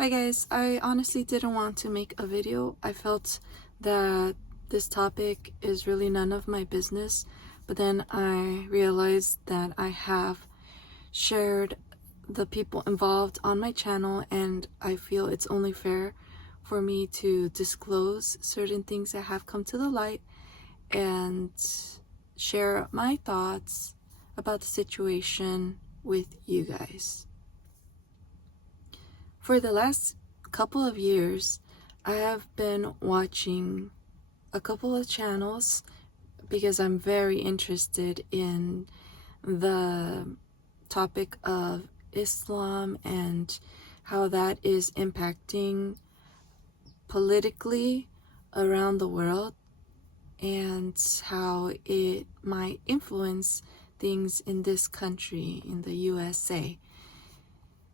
Hi guys, I honestly didn't want to make a video. I felt that this topic is really none of my business, but then I realized that I have shared the people involved on my channel, and I feel it's only fair for me to disclose certain things that have come to the light and share my thoughts about the situation with you guys. For the last couple of years, I have been watching a couple of channels because I'm very interested in the topic of Islam and how that is impacting politically around the world and how it might influence things in this country, in the USA.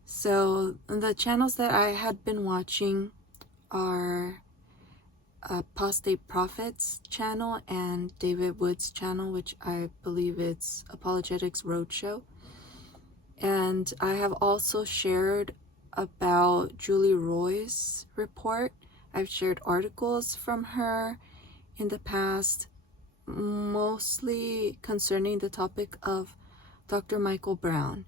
So the channels that I had been watching are Apostate Prophet's channel and David Wood's channel, which I believe it's Apologetics Roadshow. And I have also shared about Julie Roy's report. I've shared articles from her in the past, mostly concerning the topic of Dr. Michael Brown.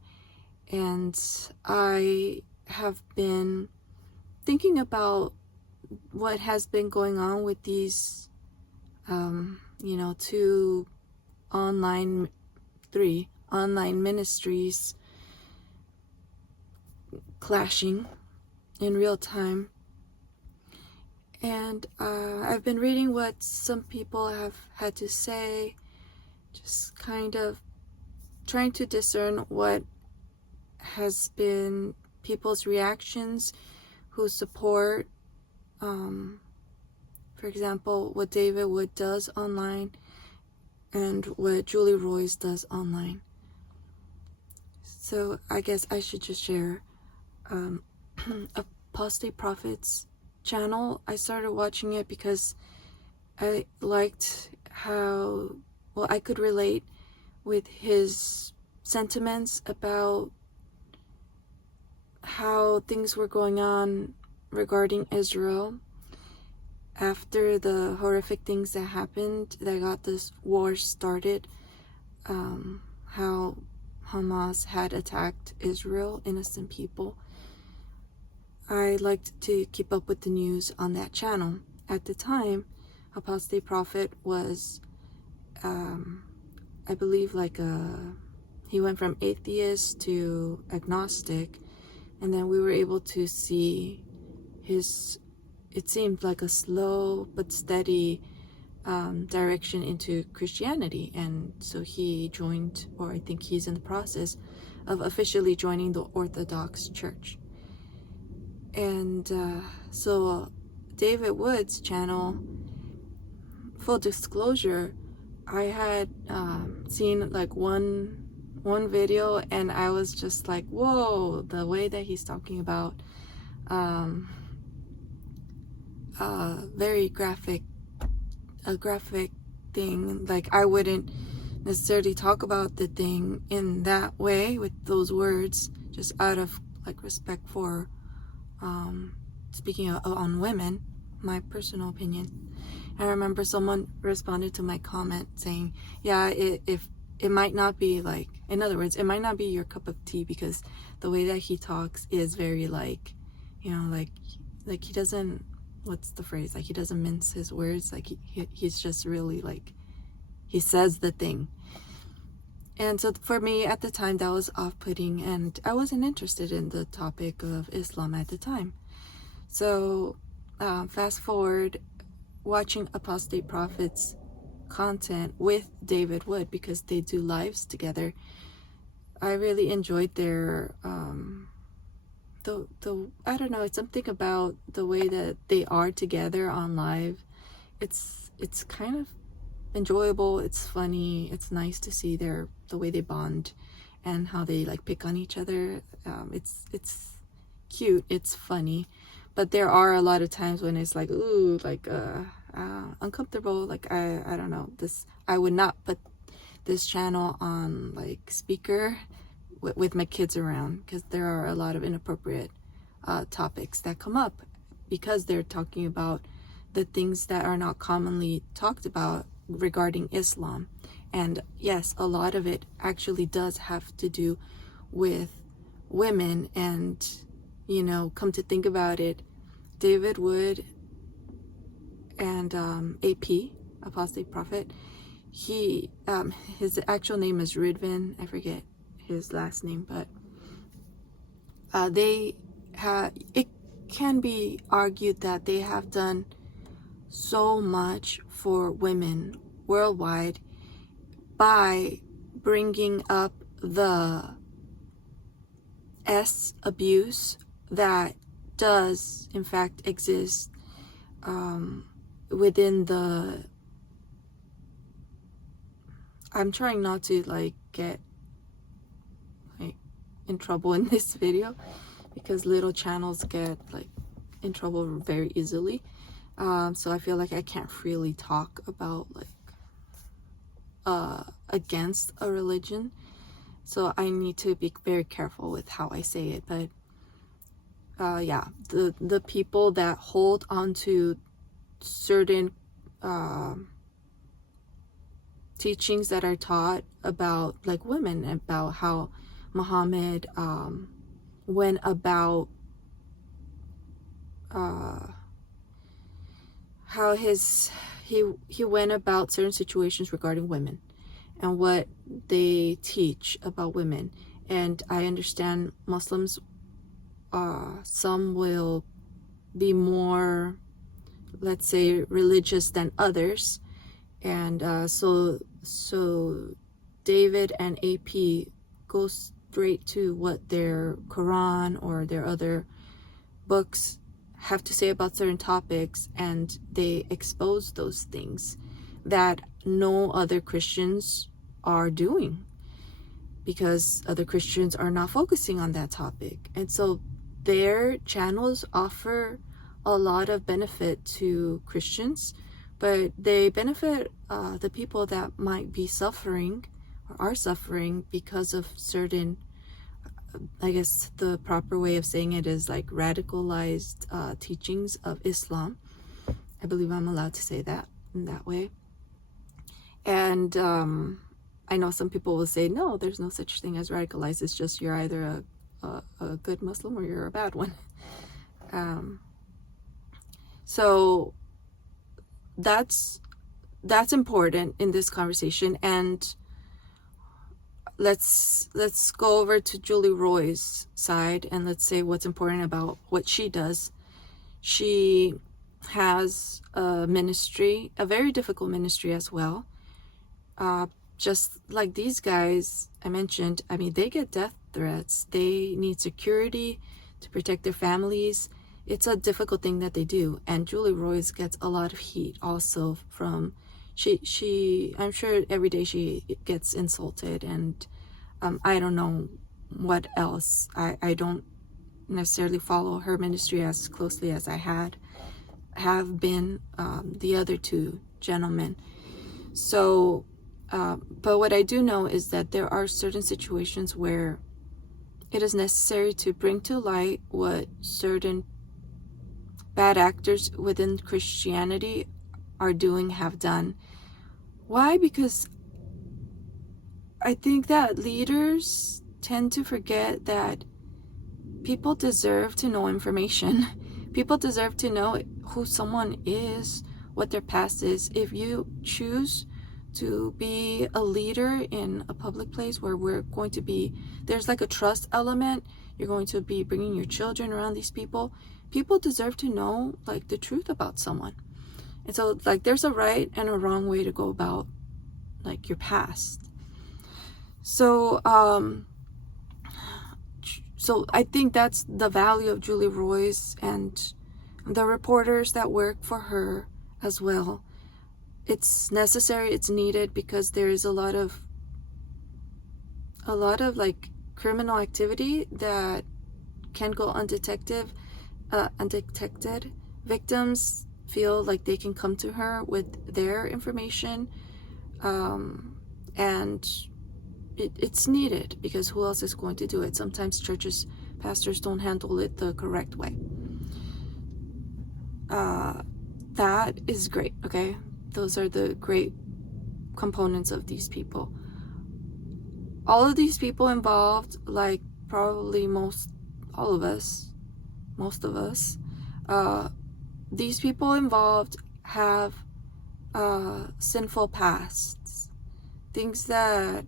And I have been thinking about what has been going on with these, three online ministries clashing in real time. And I've been reading what some people have had to say, just kind of trying to discern what has been people's reactions who support, for example, what David Wood does online and what Julie Roy's does online. So I guess I should just share Apostate Prophet's channel. I started watching it because I liked how, I could relate with his sentiments about how things were going on regarding Israel after the horrific things that happened that got this war started, how Hamas had attacked Israel, innocent people. I liked to keep up with the news on that channel. At the time, Apostate Prophet was, I believe, he went from atheist to agnostic, and then we were able to see it seemed like a slow but steady direction into Christianity. And so he joined, or I think he's in the process of officially joining the Orthodox Church. And so David Wood's channel, full disclosure, I had seen like one video, and I was just like, whoa, the way that he's talking about very graphic thing. Like, I wouldn't necessarily talk about the thing in that way with those words, just out of like respect for speaking on women, my personal opinion. I remember someone responded to my comment saying, yeah, if it might not be like, in other words, it might not be your cup of tea, because the way that he talks is very like he doesn't, what's the phrase, like he doesn't mince his words, like he's just really like, he says the thing. And so for me at the time, that was off-putting, and I wasn't interested in the topic of Islam at the time. So fast forward, watching Apostate Prophet's content with David Wood, because they do lives together, I really enjoyed their I don't know, it's something about the way that they are together on live. It's kind of enjoyable, it's funny, it's nice to see the way they bond and how they like pick on each other. It's cute, it's funny, but there are a lot of times when it's like, ooh, like uncomfortable. Like I don't know, I would not put this channel on like speaker with my kids around, because there are a lot of inappropriate topics that come up, because they're talking about the things that are not commonly talked about regarding Islam. And yes, a lot of it actually does have to do with women. And, you know, come to think about it, David Wood and AP, Apostate Prophet, he his actual name is Ridvan. I forget his last name, but it can be argued that they have done so much for women worldwide by bringing up the abuse that does in fact exist within the, I'm trying not to like get like in trouble in this video, because little channels get like in trouble very easily. So I feel like I can't freely talk about like against a religion, so I need to be very careful with how I say it. But yeah, the people that hold on to certain teachings that are taught about like women, about how Muhammad went about how he went about certain situations regarding women and what they teach about women. And I understand Muslims, some will be more, let's say, religious than others, and so David and AP go straight to what their Quran or their other books have to say about certain topics, and they expose those things that no other Christians are doing, because other Christians are not focusing on that topic. And so their channels offer a lot of benefit to Christians, but they benefit the people that might be suffering or are suffering because of certain, I guess the proper way of saying it is like radicalized teachings of Islam. I believe I'm allowed to say that in that way. And I know some people will say, no, there's no such thing as radicalized. It's just you're either a good Muslim or you're a bad one. So that's important in this conversation. And let's go over to Julie Roy's side, and let's say what's important about what she does. She has a ministry, a very difficult ministry as well. Just like these guys I mentioned, I mean, they get death threats. They need security to protect their families. It's a difficult thing that they do. And Julie Roy's gets a lot of heat also from, I'm sure every day she gets insulted, and I don't know what else. I don't necessarily follow her ministry as closely as I have been the other two gentlemen. So but what I do know is that there are certain situations where it is necessary to bring to light what certain bad actors within Christianity are doing, have done. Why? Because I think that leaders tend to forget that people deserve to know information. People deserve to know who someone is, what their past is. If you choose to be a leader in a public place where there's like a trust element, you're going to be bringing your children around these people. People deserve to know like the truth about someone. And so like there's a right and a wrong way to go about like your past. So so I think that's the value of Julie Roy's and the reporters that work for her as well. It's necessary, it's needed, because there is a lot of like criminal activity that can go undetected. Victims feel like they can come to her with their information, and it's needed, because who else is going to do it? Sometimes churches pastors don't handle it the correct way. That is great, okay? Those are the great components of these people. All of these people involved, like probably most of us, these people involved have sinful pasts, things that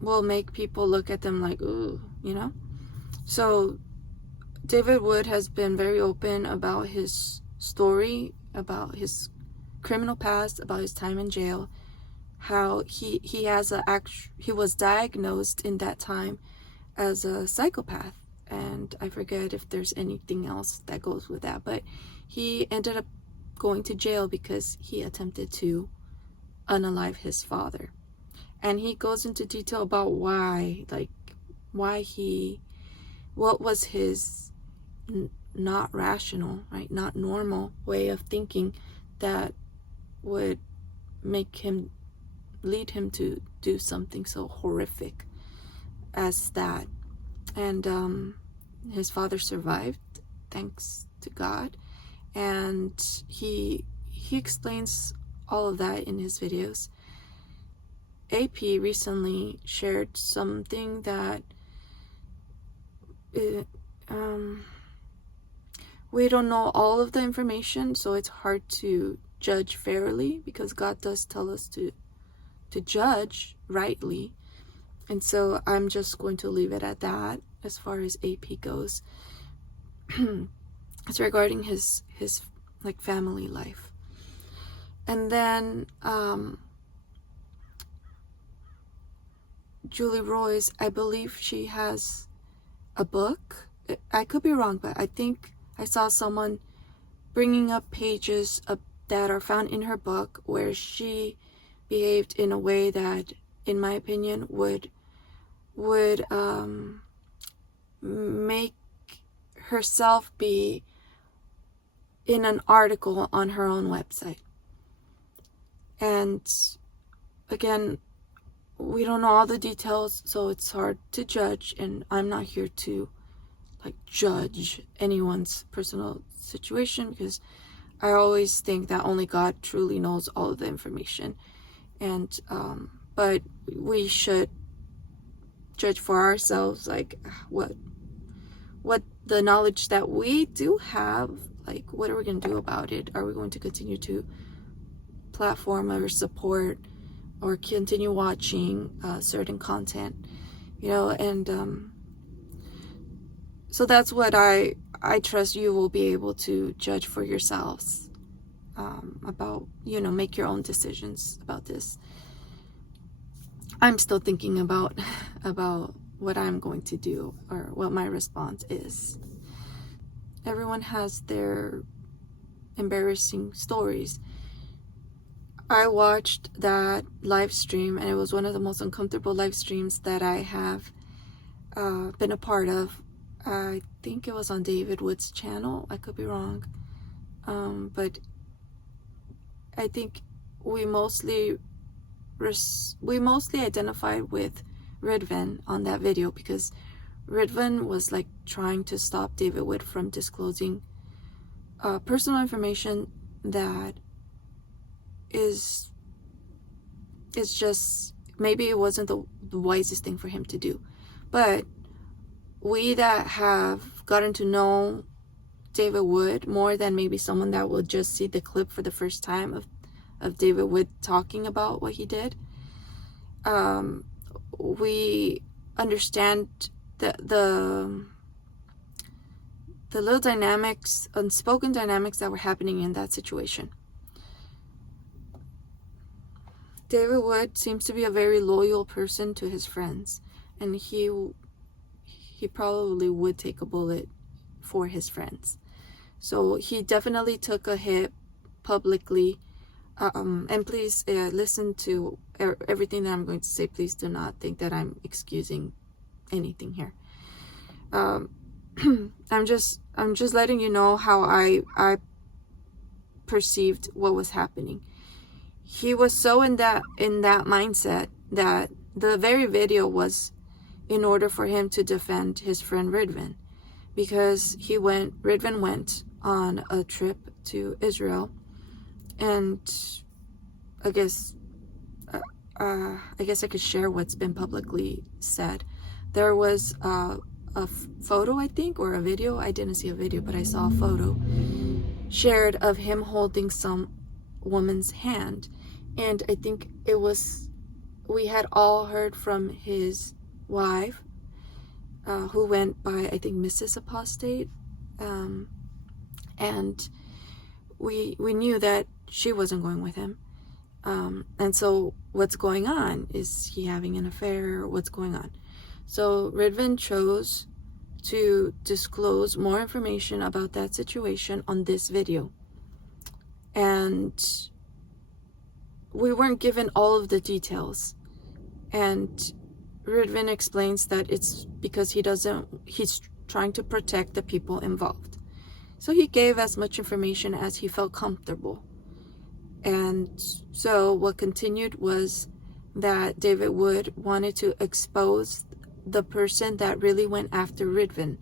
will make people look at them like, ooh, you know? So David Wood has been very open about his story, about his criminal past, about his time in jail, how he was diagnosed in that time as a psychopath, and I forget if there's anything else that goes with that, but he ended up going to jail because he attempted to unalive his father. And he goes into detail about what was his not rational, right, not normal way of thinking that would lead him to do something so horrific as that. And his father survived, thanks to God, and he explains all of that in his videos. AP recently shared something that we don't know all of the information, so it's hard to judge fairly, because God does tell us to judge rightly. And so I'm just going to leave it at that as far as AP goes. It's regarding his like family life. And then Julie Royce, I believe she has a book. I could be wrong, but I think I saw someone bringing up pages that are found in her book where she behaved in a way that, in my opinion, would make herself be in an article on her own website. And again, we don't know all the details, so it's hard to judge, and I'm not here to like judge anyone's personal situation, because I always think that only God truly knows all of the information. And but we should judge for ourselves, like what the knowledge that we do have, like what are we going to do about it? Are we going to continue to platform or support or continue watching certain content, you know? And so that's what I trust you will be able to judge for yourselves about, you know, make your own decisions about this. I'm still thinking about what I'm going to do, or what my response is. Everyone has their embarrassing stories. I watched that live stream, and it was one of the most uncomfortable live streams that I have been a part of. I think it was on David Wood's channel. I could be wrong. But I think we mostly identified with Ridvan on that video, because Ridvan was like trying to stop David Wood from disclosing personal information that is just, maybe it wasn't the wisest thing for him to do. But we that have gotten to know David Wood more than maybe someone that will just see the clip for the first time of David Wood talking about what he did, we understand the little dynamics, unspoken dynamics that were happening in that situation. David Wood seems to be a very loyal person to his friends, and he probably would take a bullet for his friends. So he definitely took a hit publicly. And please listen to everything that I'm going to say. Please do not think that I'm excusing anything here. I'm just letting you know how I perceived what was happening. He was so in that mindset that the very video was in order for him to defend his friend Ridvan, because Ridvan went on a trip to Israel, and I guess I could share what's been publicly said. There was a photo, I think, or a video. I didn't see a video, but I saw a photo shared of him holding some woman's hand. And I think we had all heard from his wife, who went by, I think, Mrs. Apostate. And we knew that she wasn't going with him. And so what's going on? Is he having an affair? What's going on? So Ridvan chose to disclose more information about that situation on this video. And we weren't given all of the details. And Ridvan explains that it's because he's trying to protect the people involved. So he gave as much information as he felt comfortable. And so what continued was that David Wood wanted to expose the person that really went after Ridvan,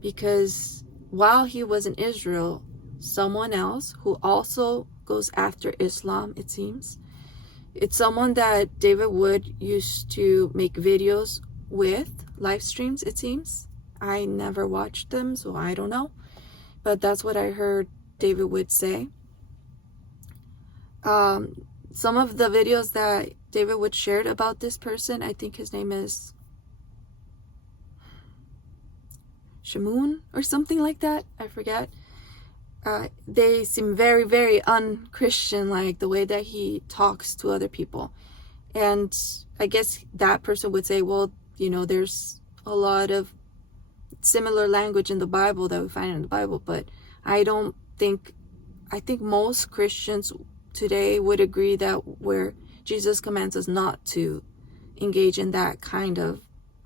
because while he was in Israel, someone else who also goes after Islam, it seems, it's someone that David Wood used to make videos with, live streams, it seems. I never watched them, so I don't know, but that's what I heard David Wood say. Some of the videos that David Wood shared about this person, I think his name is Shamoun or something like that, I forget. They seem very, very un-Christian, like the way that he talks to other people. And I guess that person would say, well, there's a lot of similar language in the Bible that we find in the Bible, but I think most Christians today would agree that where Jesus commands us not to engage in that kind of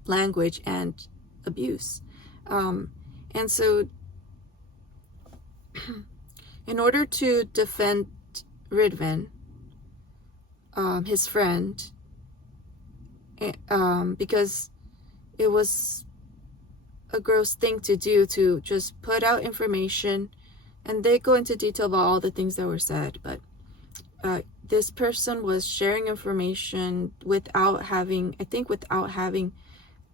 language and abuse. And so in order to defend Ridvan, his friend, because it was a gross thing to do to just put out information, and they go into detail about all the things that were said, but this person was sharing information without having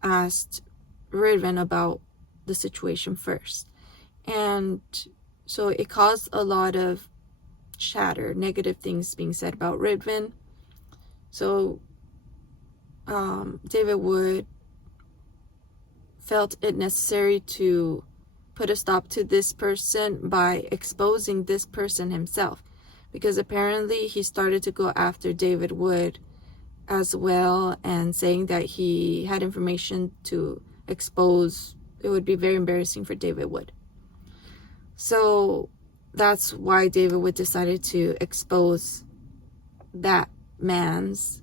asked Ridvan about the situation first. And so it caused a lot of chatter, negative things being said about Ridvan. So David Wood felt it necessary to put a stop to this person by exposing this person himself, because apparently he started to go after David Wood as well, and saying that he had information to expose. It would be very embarrassing for David Wood. So that's why David Wood decided to expose that man's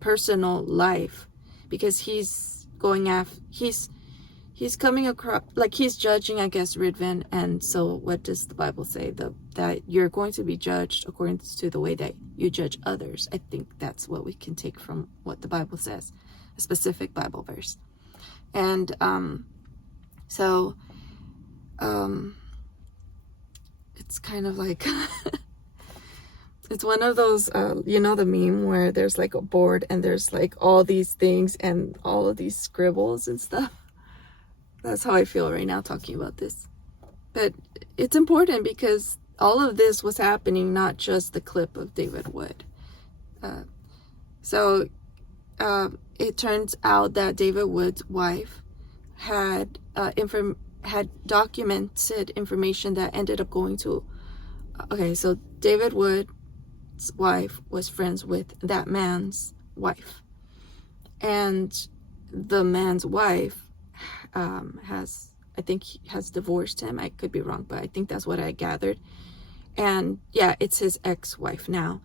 personal life, because he's coming across, like, he's judging, I guess, Ridvan. And so what does the Bible say? That you're going to be judged according to the way that you judge others. I think that's what we can take from what the Bible says, a specific Bible verse. And it's kind of like it's one of those the meme where there's like a board and there's like all these things and all of these scribbles and stuff. That's how I feel right now talking about this. But it's important because all of this was happening, not just the clip of David Wood. So it turns out that David Wood's wife had documented information that ended up going to... so David Wood's wife was friends with that man's wife. And the man's wife has divorced him. I could be wrong, but I think that's what I gathered. And yeah, it's his ex-wife now.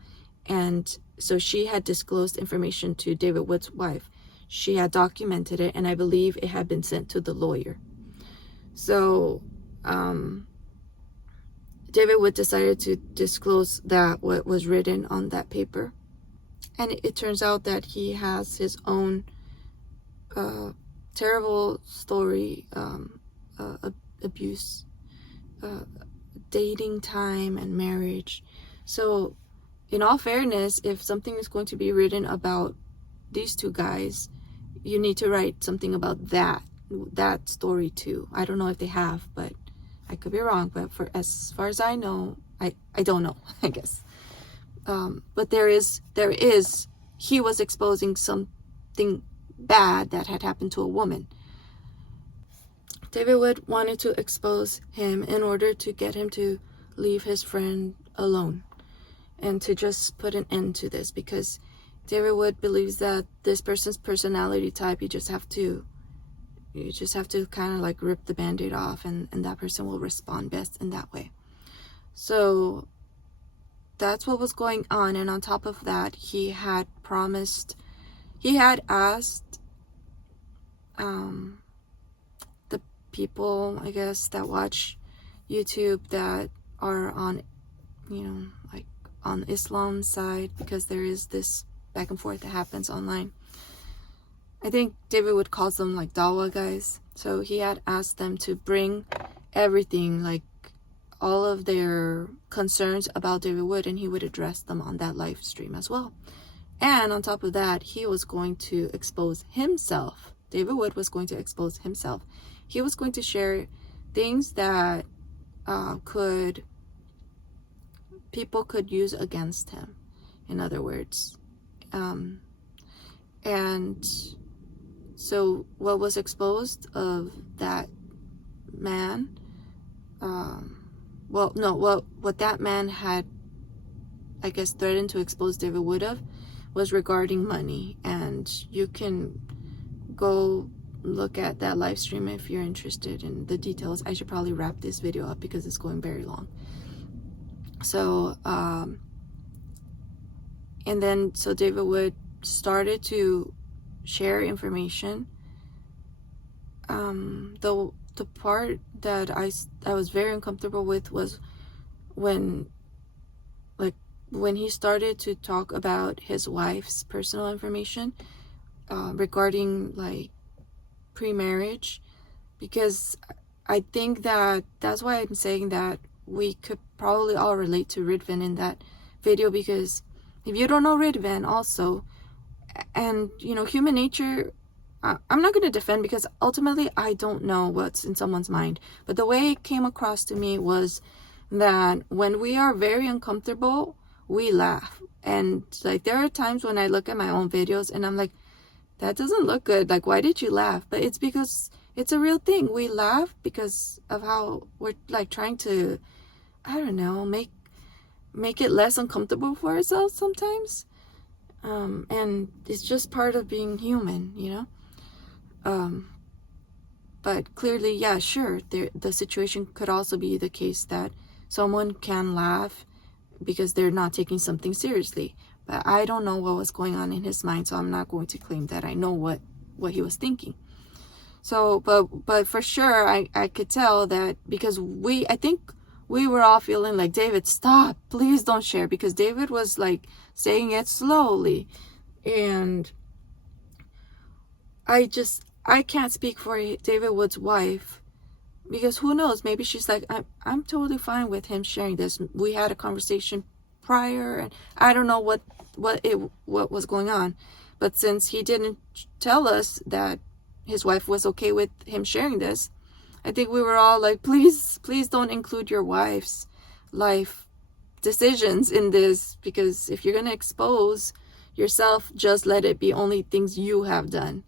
And so she had disclosed information to David Wood's wife. She had documented it, and I believe it had been sent to the lawyer. So David Wood decided to disclose that what was written on that paper. and it turns out that he has his own terrible story, abuse, dating time, and marriage. So in all fairness, if something is going to be written about these two guys, you need to write something about that story too. I don't know if they have, but I could be wrong. But for as far as I know, I don't know, I guess. But there is he was exposing something bad that had happened to a woman. David Wood wanted to expose him in order to get him to leave his friend alone and to just put an end to this, because David Wood believes that this person's personality type, you just have to kind of like rip the band-aid off, and that person will respond best in that way. So that's what was going on. And on top of that, he had asked the people, I guess, that watch YouTube that are on, like on Islam's side, because there is this back and forth that happens online. I think David Wood calls them like Dawa guys. So he had asked them to bring everything, like all of their concerns about David Wood, and he would address them on that live stream as well. And on top of that, he was going to expose himself. David Wood was going to expose himself. He was going to share things that people could use against him, in other words. And so what was exposed of that man, what that man had, I guess, threatened to expose David Wood of was regarding money. And you can go look at that live stream if you're interested in the details. I should probably wrap this video up because it's going very long. So and then so David Wood started to share information. The part that I was very uncomfortable with was when he started to talk about his wife's personal information regarding like pre-marriage, because I think that's why I'm saying that we could probably all relate to Ridvan in that video, because if you don't know Ridvan also, and human nature, I'm not going to defend, because ultimately I don't know what's in someone's mind, but the way it came across to me was that when we are very uncomfortable, we laugh. And like there are times when I look at my own videos and I'm like, that doesn't look good, like why did you laugh? But it's because it's a real thing. We laugh because of how we're like trying to, I don't know, make it less uncomfortable for ourselves sometimes. And it's just part of being human, but clearly, yeah, sure, the situation could also be the case that someone can laugh because they're not taking something seriously. But I don't know what was going on in his mind, so I'm not going to claim that I know what he was thinking. So, but for sure, I could tell that, because I think we were all feeling like, David, stop, please don't share, because David was like saying it slowly. And I can't speak for David Wood's wife, because who knows, maybe she's like, I'm totally fine with him sharing this. We had a conversation prior, and I don't know what was going on. But since he didn't tell us that his wife was okay with him sharing this, I think we were all like, please don't include your wife's life decisions in this, because if you're going to expose yourself, just let it be only things you have done,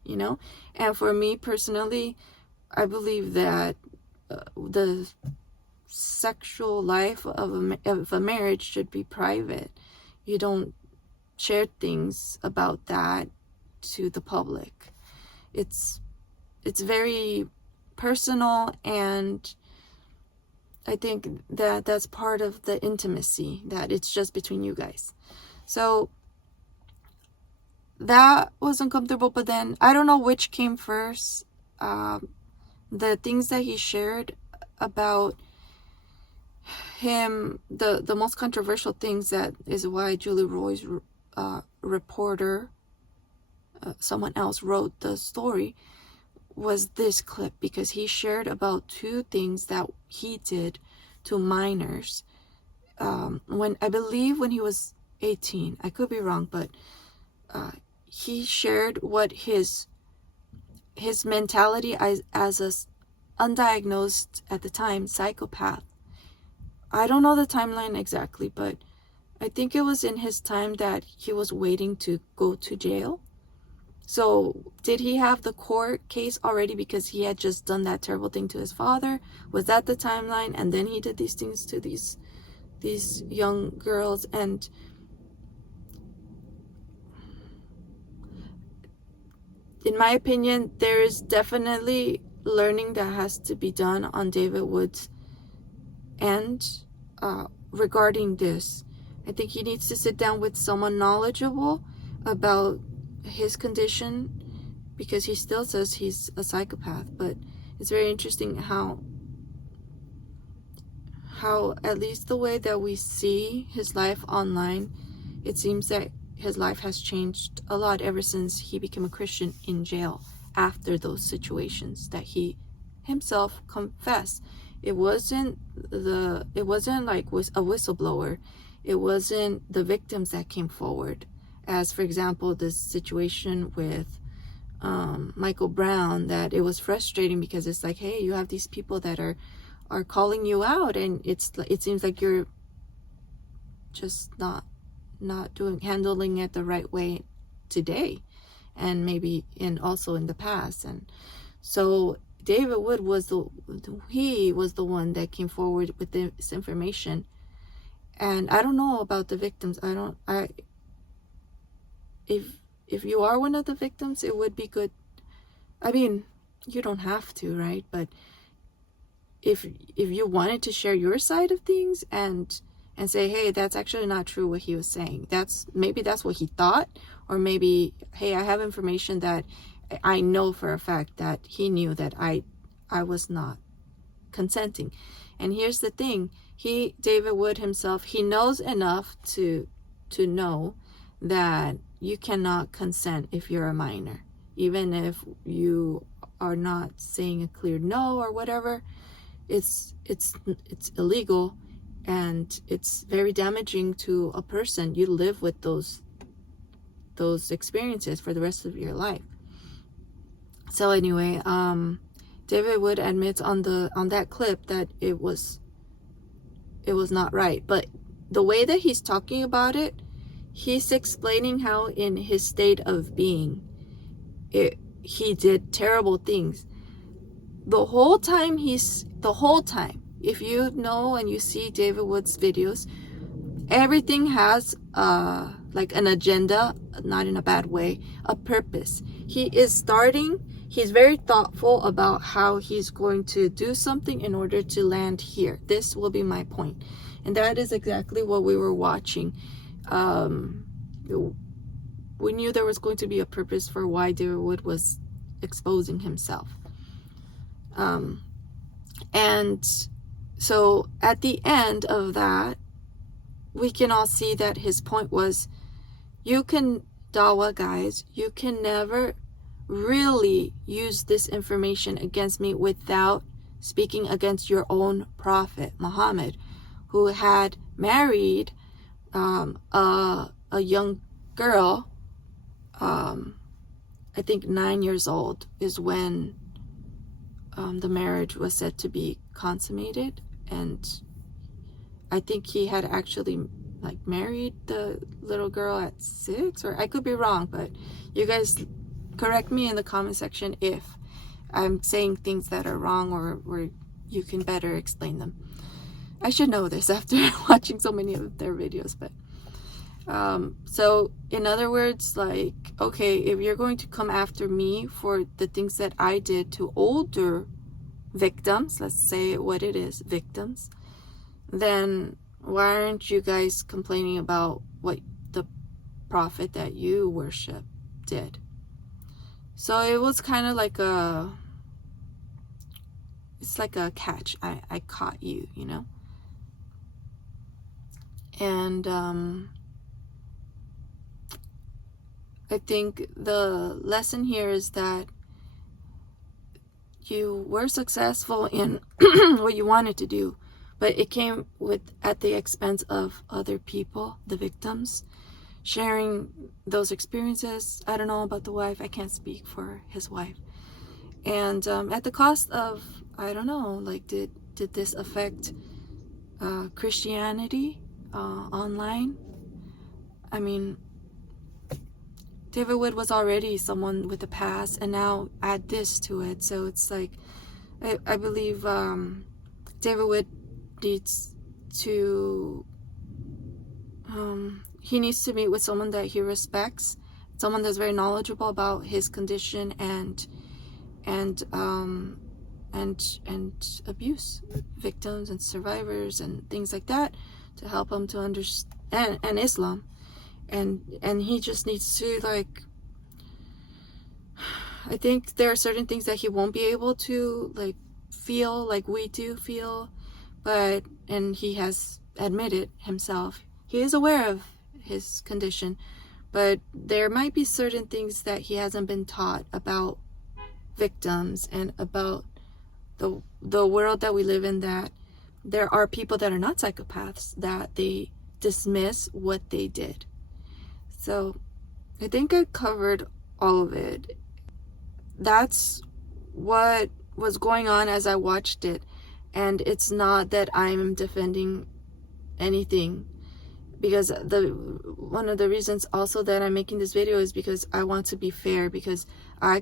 And for me personally, I believe that the sexual life of a marriage should be private. You don't share things about that to the public. It's very personal, and I think that that's part of the intimacy, that it's just between you guys. So that was uncomfortable. But then I don't know which came first, the things that he shared about him, the most controversial things, that is why Julie Roy's reporter, someone else wrote the story, was this clip, because he shared about 2 things that he did to minors when, I believe, when he was 18. I could be wrong, but he shared what his mentality as a undiagnosed at the time psychopath. I don't know the timeline exactly, but I think it was in his time that he was waiting to go to jail. So did he have the court case already because he had just done that terrible thing to his father? Was that the timeline? And then he did these things to these young girls. And in my opinion, there is definitely learning that has to be done on David Wood's end regarding this. I think he needs to sit down with someone knowledgeable about his condition, because he still says he's a psychopath. But it's very interesting how at least the way that we see his life online, it seems that his life has changed a lot ever since he became a Christian in jail after those situations that he himself confessed. It wasn't like a whistleblower. It wasn't the victims that came forward. As for example, this situation with Michael Brown, that it was frustrating because it's like, hey, you have these people that are calling you out, and it seems like you're just not handling it the right way today, and maybe also in the past. And so David Wood was the one that came forward with this information. And I don't know about the victims. If you are one of the victims, it would be good. I mean, you don't have to, right? But if you wanted to share your side of things and say, hey, that's actually not true what he was saying. Maybe that's what he thought, or maybe, hey, I have information that I know for a fact that he knew that I was not consenting. And here's the thing, David Wood himself, he knows enough to know that you cannot consent if you're a minor, even if you are not saying a clear no or whatever. It's illegal, and it's very damaging to a person. You live with those experiences for the rest of your life. So anyway, David Wood admits on that clip that it was not right. But the way that he's talking about it, he's explaining how in his state of being, he did terrible things. The whole time, if you know and you see David Wood's videos, everything has like an agenda, not in a bad way, a purpose. He's very thoughtful about how he's going to do something in order to land here. This will be my point. And that is exactly what we were watching. We knew there was going to be a purpose for why David Wood was exposing himself. And so at the end of that, we can all see that his point was, Dawa guys, you can never really use this information against me without speaking against your own prophet, Muhammad, who had married a young girl. I think 9 years old is when the marriage was said to be consummated, and I think he had actually married the little girl at 6, or I could be wrong, but you guys correct me in the comment section if I'm saying things that are wrong, or you can better explain them. I should know this after watching so many of their videos. But so in other words, okay, if you're going to come after me for the things that I did to older victims, let's say what it is, victims, then why aren't you guys complaining about what the prophet that you worship did? So it was kind of like it's like a catch. I caught you, you know? And I think the lesson here is that you were successful in what you wanted to do, but it came at the expense of other people, the victims, sharing those experiences. I don't know about the wife. I can't speak for his wife. And at the cost of, I don't know, like, did this affect Christianity online? I mean, David Wood was already someone with a past, and now add this to it. So it's like, I believe David Wood needs to, he needs to meet with someone that he respects, someone that's very knowledgeable about his condition and abuse victims and survivors and things like that, to help him to understand, and Islam. And he just needs to, like, I think there are certain things that he won't be able to, like, feel like we do feel, and he has admitted himself, he is aware of his condition, but there might be certain things that he hasn't been taught about victims and about the world that we live in, that there are people that are not psychopaths, that they dismiss what they did. So I think I covered all of it. That's what was going on as I watched it. And it's not that I'm defending anything, because one of the reasons also that I'm making this video is because I want to be fair, because I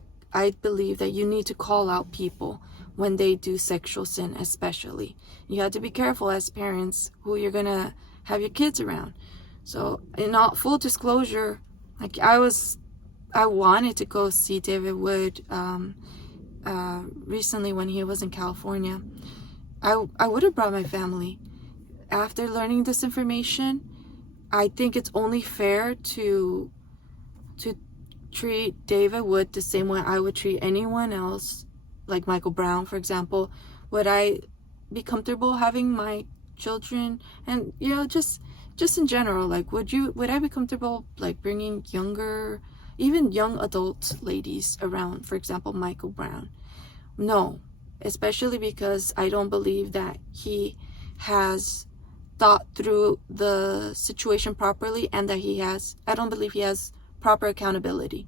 believe that you need to call out people when they do sexual sin, especially. You have to be careful as parents who you're gonna have your kids around. So, in all full disclosure, like, I wanted to go see David Wood recently when he was in California. I would have brought my family. After learning this information, I think it's only fair to treat David Wood the same way I would treat anyone else, like Michael Brown, for example. Would I be comfortable having my children, and just in general, like, would I be comfortable, like, bringing even young adult ladies around, for example, Michael Brown? No, especially because I don't believe that he has thought through the situation properly, and that I don't believe he has proper accountability.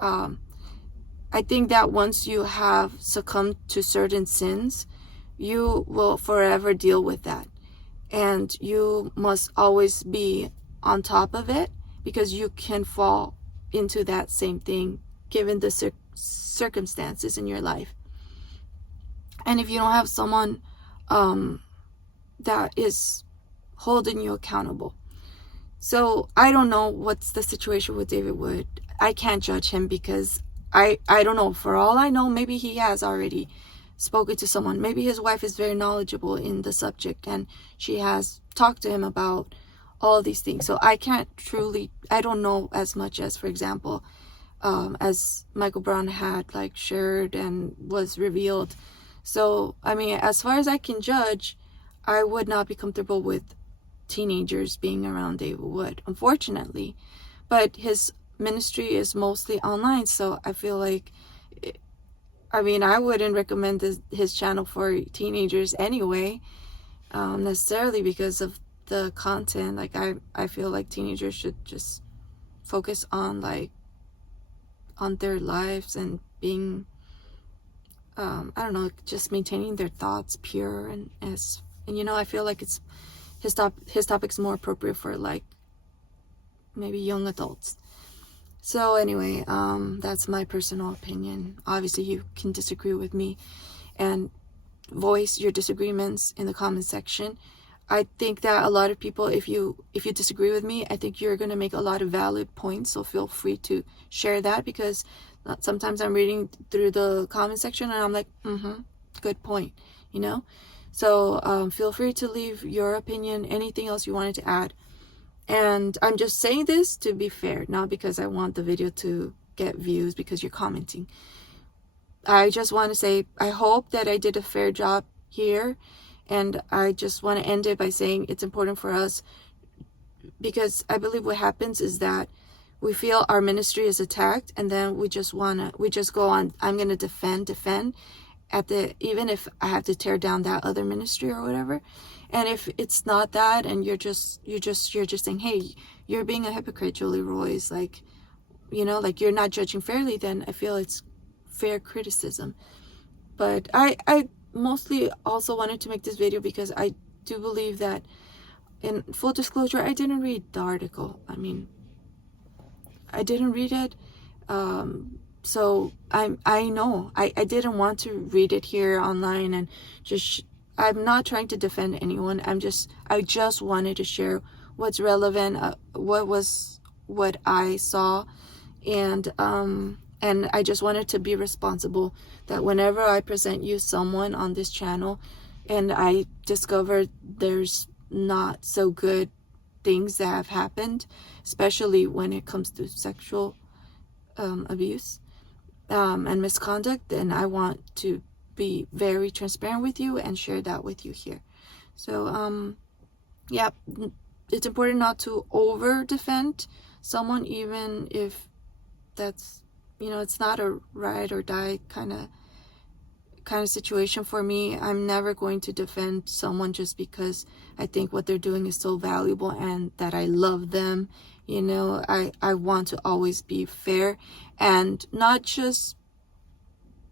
I think that once you have succumbed to certain sins, you will forever deal with that. And you must always be on top of it, because you can fall into that same thing given the circumstances in your life. And if you don't have someone that is holding you accountable. So I don't know what's the situation with David Wood. I can't judge him, because I don't know. For all I know, maybe he has already spoken to someone. Maybe his wife is very knowledgeable in the subject, and she has talked to him about all these things. So I don't know as much as, for example, as Michael Brown had, like, shared and was revealed. So, I mean, as far as I can judge, I would not be comfortable with teenagers being around David Wood, unfortunately. But his ministry is mostly online, so I feel like, I mean, I wouldn't recommend his channel for teenagers anyway, necessarily because of the content. Like, I feel like teenagers should just focus on, like, on their lives and being, I don't know, just maintaining their thoughts pure, and I feel like his topic's more appropriate for, like, maybe young adults. So anyway, that's my personal opinion. Obviously, you can disagree with me and voice your disagreements in the comment section. I think that a lot of people, if you disagree with me, I think you're going to make a lot of valid points. So feel free to share that, because sometimes I'm reading through the comment section and I'm like, good point, So feel free to leave your opinion, anything else you wanted to add. And I'm just saying this to be fair, not because I want the video to get views because you're commenting. I just want to say, I hope that I did a fair job here. And I just want to end it by saying it's important for us, because I believe what happens is that we feel our ministry is attacked, and then we just go on, I'm going to defend at the, even if I have to tear down that other ministry or whatever. And if it's not that, and you're just saying, hey, you're being a hypocrite, Julie Roy's, like, you know, like, you're not judging fairly, then I feel it's fair criticism. But I mostly also wanted to make this video because I do believe that, in full disclosure, I didn't read the article. I mean, I didn't read it. So I know I didn't want to read it here online and just, I'm not trying to defend anyone. I just wanted to share what's relevant, what I saw, and I just wanted to be responsible, that whenever I present you someone on this channel and I discover there's not so good things that have happened, especially when it comes to sexual abuse and misconduct, then I want to be very transparent with you and share that with you here. So yeah, it's important not to over defend someone, even if that's, you know, it's not a ride or die kind of situation for me. I'm never going to defend someone just because I think what they're doing is so valuable and that I love them. You know, I want to always be fair, and not just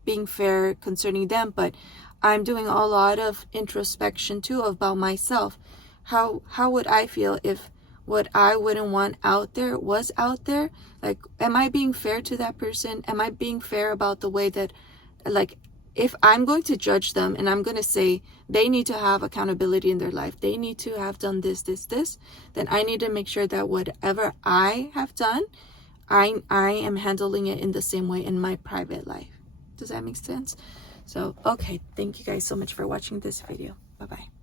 being fair concerning them, but I'm doing a lot of introspection too about myself. How would I feel if what I wouldn't want out there was out there? Like, am I being fair to that person? Am I being fair about the way that, like, if I'm going to judge them and I'm going to say they need to have accountability in their life, they need to have done this, then I need to make sure that whatever I have done, I am handling it in the same way in my private life. Does that make sense? So, okay. Thank you guys so much for watching this video. Bye-bye.